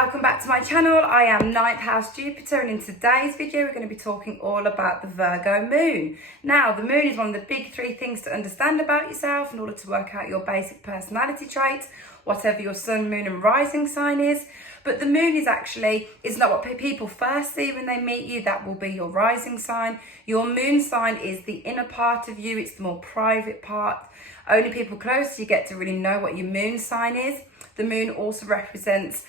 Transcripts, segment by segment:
Welcome back to my channel. I am ninth House Jupiter, and in today's video we're going to be talking all about the Virgo moon. Now, the moon is one of the big three things to understand about yourself in order to work out your basic personality traits, whatever your sun, moon and rising sign is. But the moon is not what people first see when they meet you. That will be your rising sign. Your moon sign is the inner part of you. It's the more private part. Only people close to you get to really know what your moon sign is. The moon also represents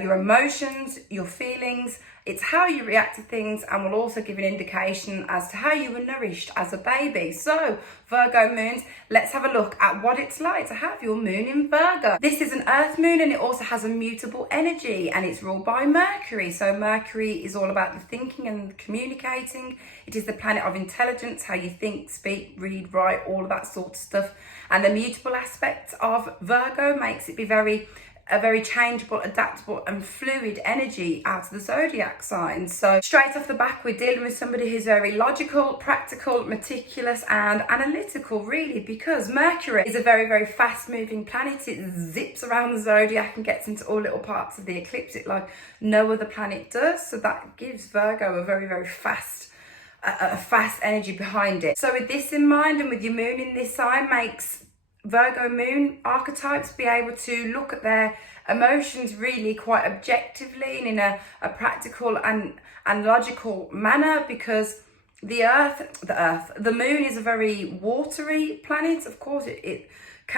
your emotions, your feelings. It's how you react to things, and will also give an indication as to how you were nourished as a baby. So, Virgo moons, let's have a look at what it's like to have your moon in Virgo. This is an earth moon, and it also has a mutable energy, and it's ruled by Mercury. So Mercury is all about the thinking and communicating. It is the planet of intelligence, how you think, speak, read, write, all of that sort of stuff. And the mutable aspect of Virgo makes it be a very changeable, adaptable and fluid energy out of the zodiac signs. So straight off the back, we're dealing with somebody who's very logical, practical, meticulous and analytical, really, because Mercury is a very fast moving planet. It zips around the zodiac and gets into all little parts of the ecliptic like no other planet does. So that gives Virgo a very fast energy behind it. So with this in mind, and with your moon in this sign, makes Virgo moon archetypes be able to look at their emotions really quite objectively and in a practical and logical manner, because the moon is a very watery planet. Of course, it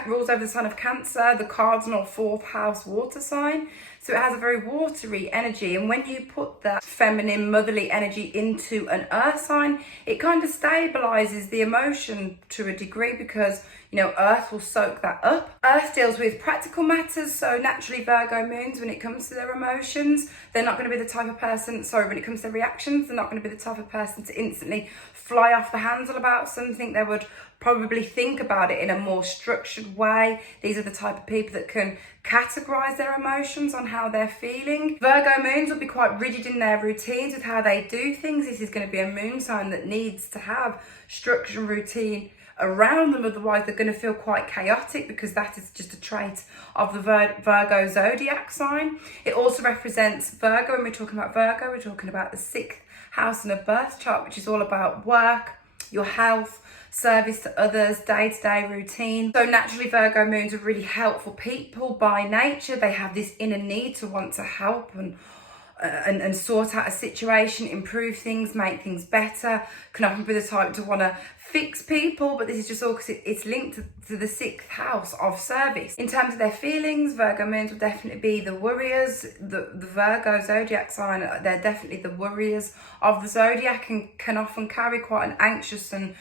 rules over the sign of Cancer, the cardinal fourth house water sign. So it has a very watery energy, and when you put that feminine motherly energy into an earth sign, it kind of stabilizes the emotion to a degree, because earth will soak that up. Earth deals with practical matters, so naturally Virgo moons, when it comes to their emotions, they're not going to be the type of person, when it comes to their reactions, they're not going to be the type of person to instantly fly off the handle about something. They would probably think about it in a more structured way. These are the type of people that can categorize their emotions on how they're feeling. Virgo moons will be quite rigid in their routines with how they do things. This is going to be a moon sign that needs to have structure and routine around them, otherwise they're going to feel quite chaotic, because that is just a trait of the Virgo zodiac sign. It also represents Virgo. When we're talking about Virgo, we're talking about the 6th house in a birth chart, which is all about work, your health, service to others, day-to-day routine. So naturally Virgo moons are really helpful people by nature. They have this inner need to want to help and sort out a situation, improve things, make things better. Can often be the type to want to fix people, but this is just all because it's linked to the 6th house of service. In terms of their feelings, Virgo moons will definitely be the worriers. The Virgo zodiac sign, they're definitely the worriers of the zodiac, and can often carry quite an anxious and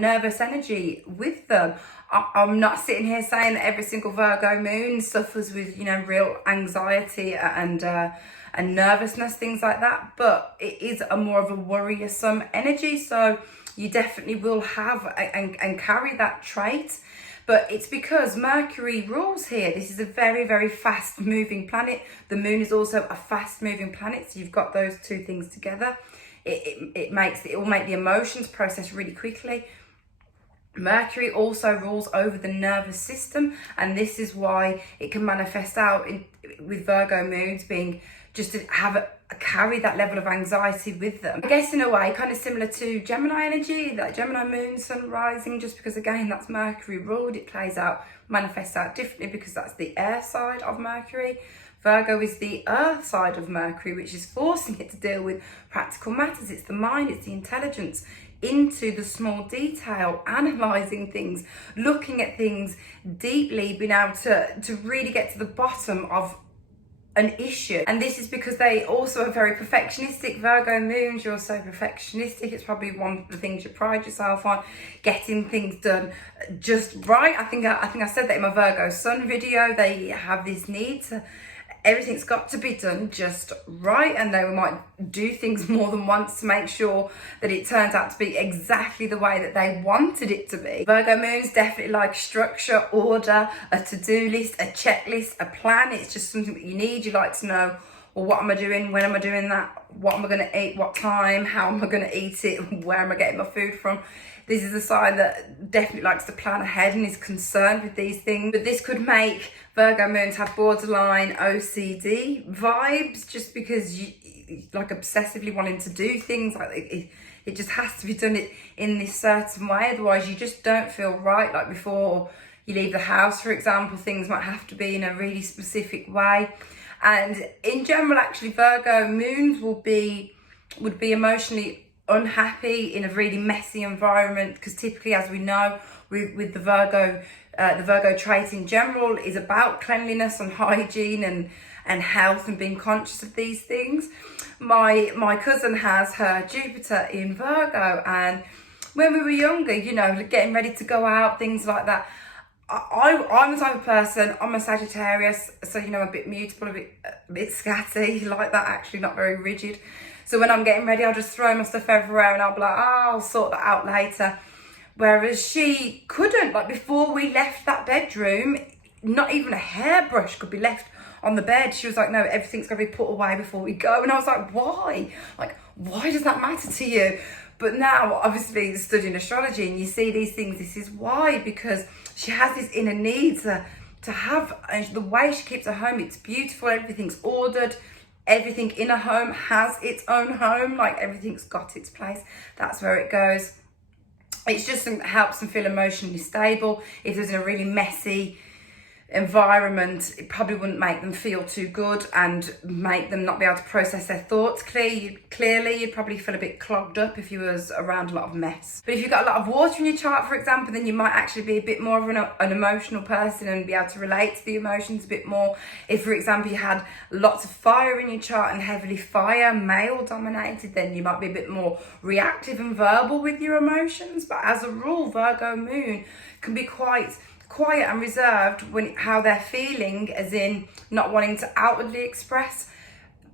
nervous energy with them. I'm not sitting here saying that every single Virgo moon suffers with real anxiety and nervousness, things like that, but it is a more of a worrisome energy. So you definitely will have and carry that trait, but it's because Mercury rules here. This is a very fast moving planet. The moon is also a fast moving planet, so you've got those two things together. It will make the emotions process really quickly. Mercury also rules over the nervous system, and this is why it can manifest out with Virgo moons being just to carry that level of anxiety with them. I guess in a way kind of similar to Gemini energy, like Gemini moon, sun rising, just because again that's Mercury ruled. It manifests out differently because that's the air side of Mercury. Virgo is the earth side of Mercury, which is forcing it to deal with practical matters. It's the mind, it's the intelligence, into the small detail, analysing things, looking at things deeply, being able to really get to the bottom of an issue. And this is because they also are very perfectionistic. Virgo moons, you're so perfectionistic. It's probably one of the things you pride yourself on, getting things done just right. I think I said that in my Virgo Sun video. They have this need to, everything's got to be done just right, and they might do things more than once to make sure that it turns out to be exactly the way that they wanted it to be. Virgo moons definitely like structure, order, a to-do list, a checklist, a plan. It's just something that you need. You like to know, well, what am I doing? When am I doing that? What am I going to eat? What time? How am I going to eat it? Where am I getting my food from? This is a sign that definitely likes to plan ahead and is concerned with these things. But this could make Virgo moons have borderline OCD vibes, just because you like obsessively wanting to do things, like it just has to be done in this certain way, otherwise you just don't feel right. Like before you leave the house, for example, things might have to be in a really specific way. And in general, actually, Virgo moons would be emotionally unhappy in a really messy environment, because typically, as we know, with the Virgo trait in general is about cleanliness and hygiene and health and being conscious of these things. My cousin has her Jupiter in Virgo, and when we were younger, you know, getting ready to go out, things like that, I'm the type of person, I'm a Sagittarius, so, you know, a bit mutable, a bit scatty, like that, actually, not very rigid. So when I'm getting ready, I'll just throw my stuff everywhere and I'll be like, oh, I'll sort that out later. Whereas she couldn't. Like, before we left that bedroom, not even a hairbrush could be left on the bed. She was like, no, everything's got to be put away before we go. And I was like, why? Like, why does that matter to you? But now, obviously, studying astrology and you see these things, this is why, because she has this inner need to have, and the way she keeps her home, it's beautiful, everything's ordered, everything in a home has its own home, like everything's got its place, that's where it goes. It's just helps them feel emotionally stable. If there's a really messy environment, it probably wouldn't make them feel too good and make them not be able to process their thoughts clearly. You'd probably feel a bit clogged up if you was around a lot of mess. But if you've got a lot of water in your chart, for example, then you might actually be a bit more of an emotional person and be able to relate to the emotions a bit more. If, for example, you had lots of fire in your chart and heavily fire, male dominated, then you might be a bit more reactive and verbal with your emotions. But as a rule, Virgo moon can be quite quiet and reserved when how they're feeling, as in not wanting to outwardly express,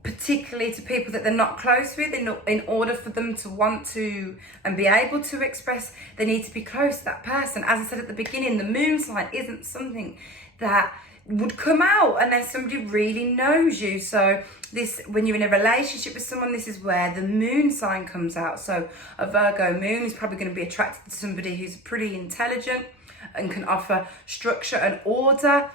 particularly to people that they're not close with. In order for them to want to and be able to express, they need to be close to that person. As I said at the beginning, the moon sign isn't something that would come out unless somebody really knows you. So this, when you're in a relationship with someone, this is where the moon sign comes out. So a Virgo moon is probably going to be attracted to somebody who's pretty intelligent and can offer structure and order.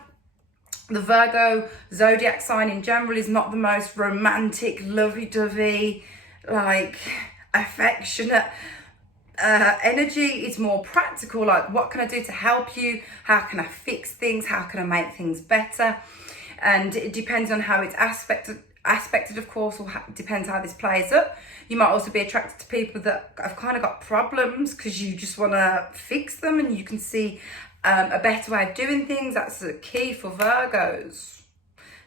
The Virgo zodiac sign in general is not the most romantic, lovey-dovey, like affectionate energy. It's more practical, like what can I do to help you? How can I fix things? How can I make things better? And it depends on how it's aspected, of course, or depends how this plays up. You might also be attracted to people that have kind of got problems because you just want to fix them, and you can see a better way of doing things. That's the key for Virgos,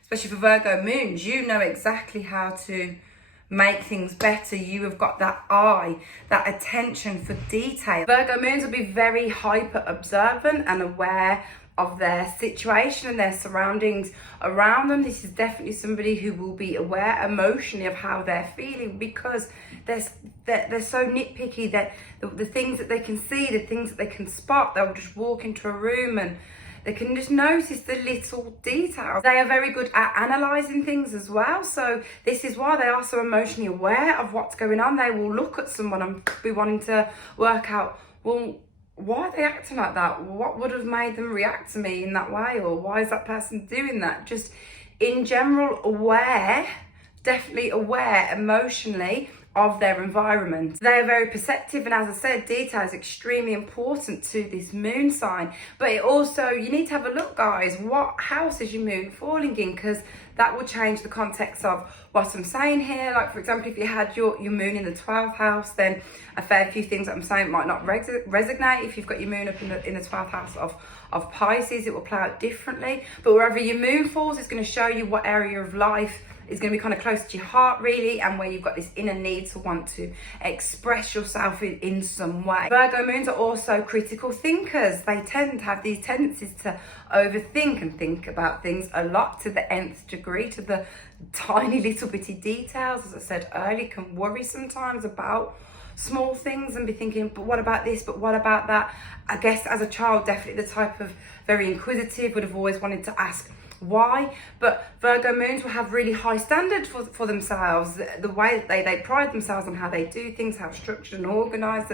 especially for Virgo moons. You know exactly how to make things better. You have got that eye, that attention for detail. Virgo moons will be very hyper observant and aware of their situation and their surroundings around them. This is definitely somebody who will be aware emotionally of how they're feeling, because they're so nitpicky that the things that they can see, the things that they can spot, they'll just walk into a room and they can just notice the little details. They are very good at analysing things as well. So this is why they are so emotionally aware of what's going on. They will look at someone and be wanting to work out, well, why are they acting like that? What would have made them react to me in that way? Or why is that person doing that? Just in general, aware, definitely aware emotionally of their environment. They are very perceptive, and as I said, detail is extremely important to this moon sign. But it also, you need to have a look, guys, what house is your moon falling in, because that will change the context of what I'm saying here. Like, for example, if you had your moon in the 12th house, then a fair few things that I'm saying might not resonate. If you've got your moon up in the 12th house of Pisces, it will play out differently. But wherever your moon falls, it's going to show you what area of life is going to be kind of close to your heart, really, and where you've got this inner need to want to express yourself in some way. Virgo moons are also critical thinkers. They tend to have these tendencies to overthink and think about things a lot, to the nth degree, to the tiny little bitty details. As I said earlier, can worry sometimes about small things and be thinking, but what about this, but what about that? I guess as a child, definitely the type of very inquisitive, would have always wanted to ask why. But Virgo moons will have really high standards for themselves. The way that they pride themselves on how they do things, how structured and organised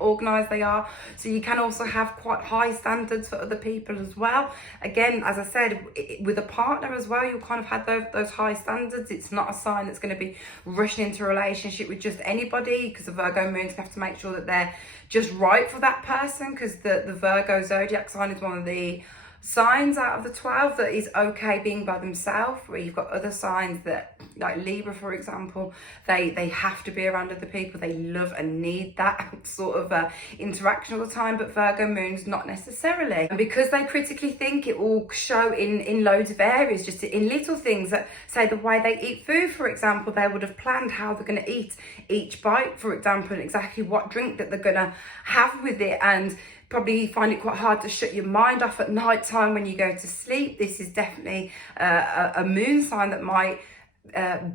organised they are. So you can also have quite high standards for other people as well. Again, as I said, with a partner as well, you'll kind of have those high standards. It's not a sign that's going to be rushing into a relationship with just anybody, because the Virgo moons have to make sure that they're just right for that person, because the Virgo zodiac sign is one of the signs out of the 12 that is okay being by themselves, where you've got other signs that, like Libra for example, they have to be around other people. They love and need that sort of interaction all the time, but Virgo moons not necessarily. And because they critically think, it will show in loads of areas, just in little things, that say the way they eat food, for example. They would have planned how they're going to eat each bite, for example, and exactly what drink that they're going to have with it, and probably find it quite hard to shut your mind off at night time when you go to sleep. This is definitely a moon sign that might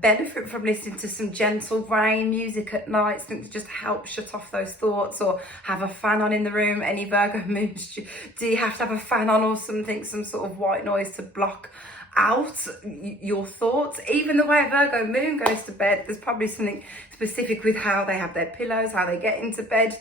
benefit from listening to some gentle rain music at night, something to just help shut off those thoughts, or have a fan on in the room. Any Virgo moons, do you have to have a fan on or something, some sort of white noise to block out your thoughts? Even the way a Virgo moon goes to bed, there's probably something specific with how they have their pillows, how they get into bed.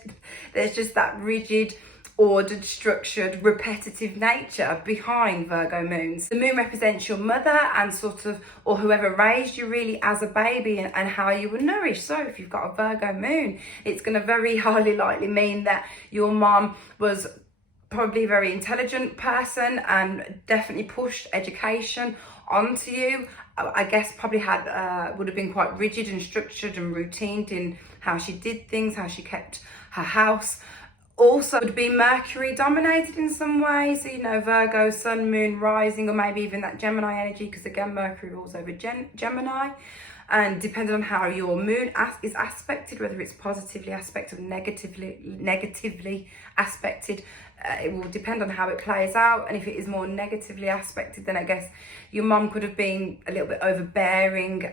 There's just that rigid, ordered, structured, repetitive nature behind Virgo moons. The moon represents your mother and sort of, or whoever raised you really as a baby, and how you were nourished. So if you've got a Virgo moon, it's going to very highly likely mean that your mom was probably a very intelligent person and definitely pushed education onto you. I guess probably would have been quite rigid and structured and routined in how she did things, how she kept her house. Also would be Mercury dominated in some way, so Virgo, Sun, Moon, Rising, or maybe even that Gemini energy, because again Mercury rules over Gemini. And depending on how your moon is aspected, whether it's positively aspected or negatively aspected, it will depend on how it plays out. And if it is more negatively aspected, then I guess your mum could have been a little bit overbearing,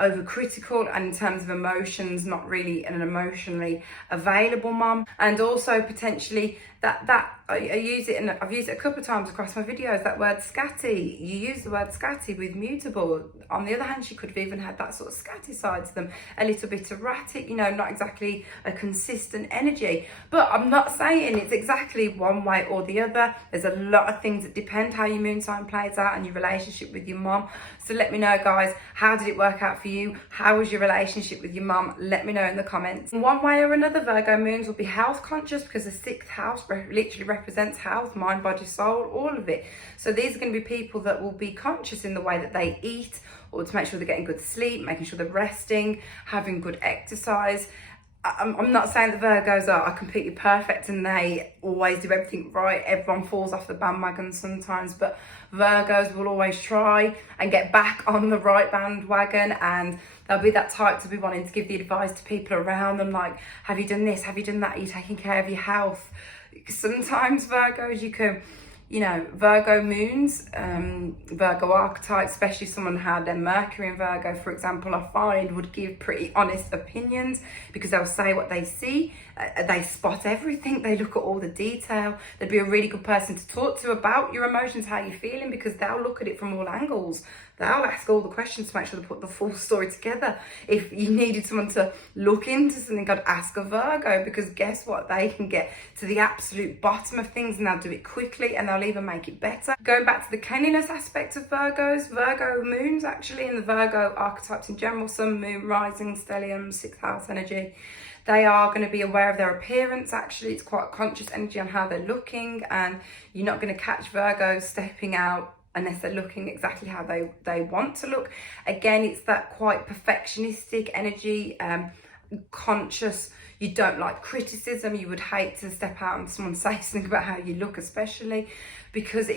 overcritical, and in terms of emotions, not really an emotionally available mum. And also potentially that I use it, and I've used it a couple of times across my videos, that word scatty. You use the word scatty with mutable. On the other hand, she could have even had that sort of scatty side to them, a little bit erratic, not exactly a consistent energy. But I'm not saying it's exactly one way or the other. There's a lot of things that depend how your moon sign plays out and your relationship with your mom. So let me know, guys, how did it work out for you? How was your relationship with your mom? Let me know in the comments. In one way or another, Virgo moons will be health conscious, because the 6th house literally represents health, mind, body, soul, all of it. So these are going to be people that will be conscious in the way that they eat, or to make sure they're getting good sleep, making sure they're resting, having good exercise. I'm not saying the Virgos are completely perfect and they always do everything right. Everyone falls off the bandwagon sometimes, but Virgos will always try and get back on the right bandwagon, and they'll be that type to be wanting to give the advice to people around them, like, have you done this, have you done that, are you taking care of your health? Sometimes Virgos, you can, Virgo moons, Virgo archetypes, especially someone who had their Mercury in Virgo, for example, I find would give pretty honest opinions, because they'll say what they see, they spot everything, they look at all the detail. They'd be a really good person to talk to about your emotions, how you're feeling, because they'll look at it from all angles. They'll ask all the questions to make sure they put the full story together. If you needed someone to look into something, I'd ask a Virgo, because guess what? They can get to the absolute bottom of things, and they'll do it quickly, and they'll even make it better. Going back to the cleanliness aspect of Virgos, Virgo moons actually, and the Virgo archetypes in general, Sun, Moon, Rising, Stellium, 6th house energy, they are going to be aware of their appearance. Actually, it's quite conscious energy on how they're looking, and you're not going to catch Virgos stepping out unless they're looking exactly how they want to look. Again, it's that quite perfectionistic energy, conscious. You don't like criticism. You would hate to step out and someone say something about how you look, especially because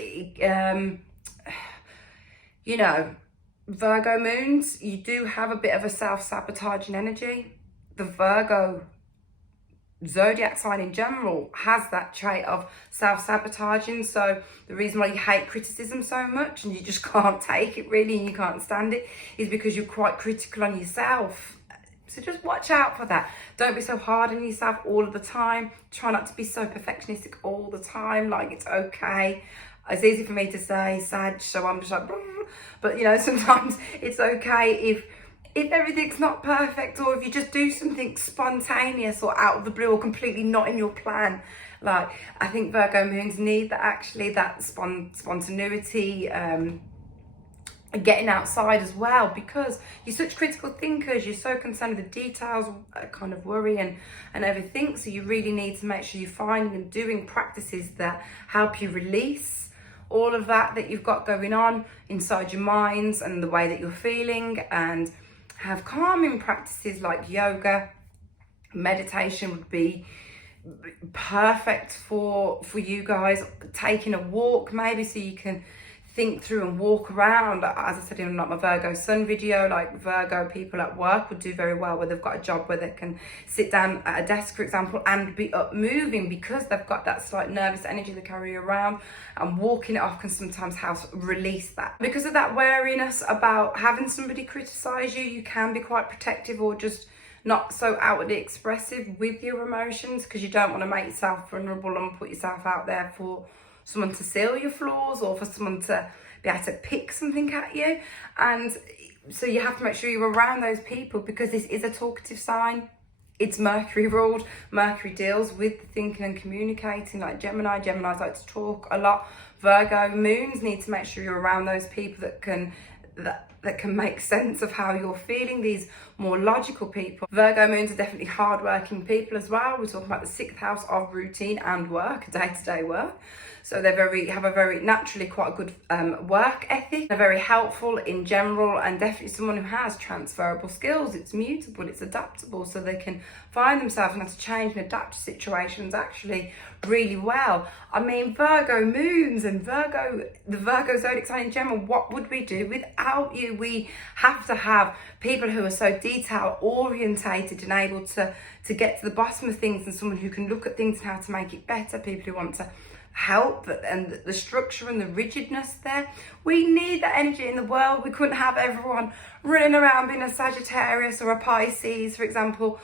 Virgo moons, you do have a bit of a self-sabotaging energy. The Virgo zodiac sign in general has that trait of self-sabotaging. So the reason why you hate criticism so much and you just can't take it really, and you can't stand it, is because you're quite critical on yourself. So just watch out for that. Don't be so hard on yourself all of the time. Try not to be so perfectionistic all the time. Like, it's okay. It's easy for me to say Sag, so I'm just like, but sometimes it's okay if if everything's not perfect, or if you just do something spontaneous or out of the blue or completely not in your plan. Like, I think Virgo moons need that, actually, that spontaneity, getting outside as well, because you're such critical thinkers, you're so concerned with the details, kind of worry and everything. So you really need to make sure you're finding and doing practices that help you release all of that you've got going on inside your minds and the way that you're feeling, and have calming practices like yoga. Meditation would be perfect for you guys. Taking a walk maybe, so you can think through and walk around. As I said in like my Virgo Sun video, like Virgo people at work would do very well, where they've got a job where they can sit down at a desk, for example, and be up moving, because they've got that slight nervous energy they carry around, and walking it off can sometimes help release that. Because of that wariness about having somebody criticize you, you can be quite protective, or just not so outwardly expressive with your emotions, because you don't want to make yourself vulnerable and put yourself out there for someone to see your flaws, or for someone to be able to pick something at you. And so you have to make sure you're around those people, because this is a talkative sign. It's Mercury ruled. Mercury deals with thinking and communicating, like Geminis like to talk a lot. Virgo moons need to make sure you're around those people that can make sense of how you're feeling, these more logical people. Virgo moons are definitely hardworking people as well. We're talking about the 6th house of routine and work, day-to-day work. So they have a very naturally quite a good work ethic. They're very helpful in general, and definitely someone who has transferable skills. It's mutable, it's adaptable, so they can find themselves and have to change and adapt to situations actually really well. I mean, Virgo moons and the Virgo zodiac sign in general, what would we do without you? We have to have people who are so detail orientated and able to get to the bottom of things, and someone who can look at things and how to make it better. People who want to help, and the structure and the rigidness there. We need that energy in the world. We couldn't have everyone running around being a Sagittarius or a Pisces, for example,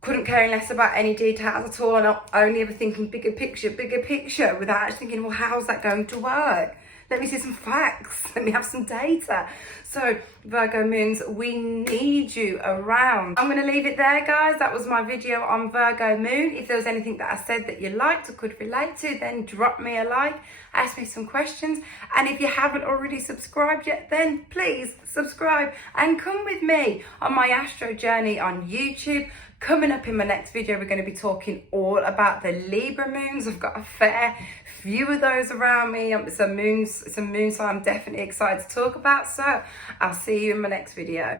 couldn't care less about any details at all, and only ever thinking bigger picture, without actually thinking, well, how's that going to work? Let me see some facts. Let me have some data. So Virgo moons, we need you around. I'm going to leave it there, guys. That was my video on Virgo moon. If there was anything that I said that you liked or could relate to, then drop me a like, ask me some questions. And if you haven't already subscribed yet, then please subscribe and come with me on my astro journey on YouTube. Coming up in my next video, we're going to be talking all about the Libra moons. I've got a fair few of those around me. It's a moon sign I'm definitely excited to talk about. So I'll see you in my next video.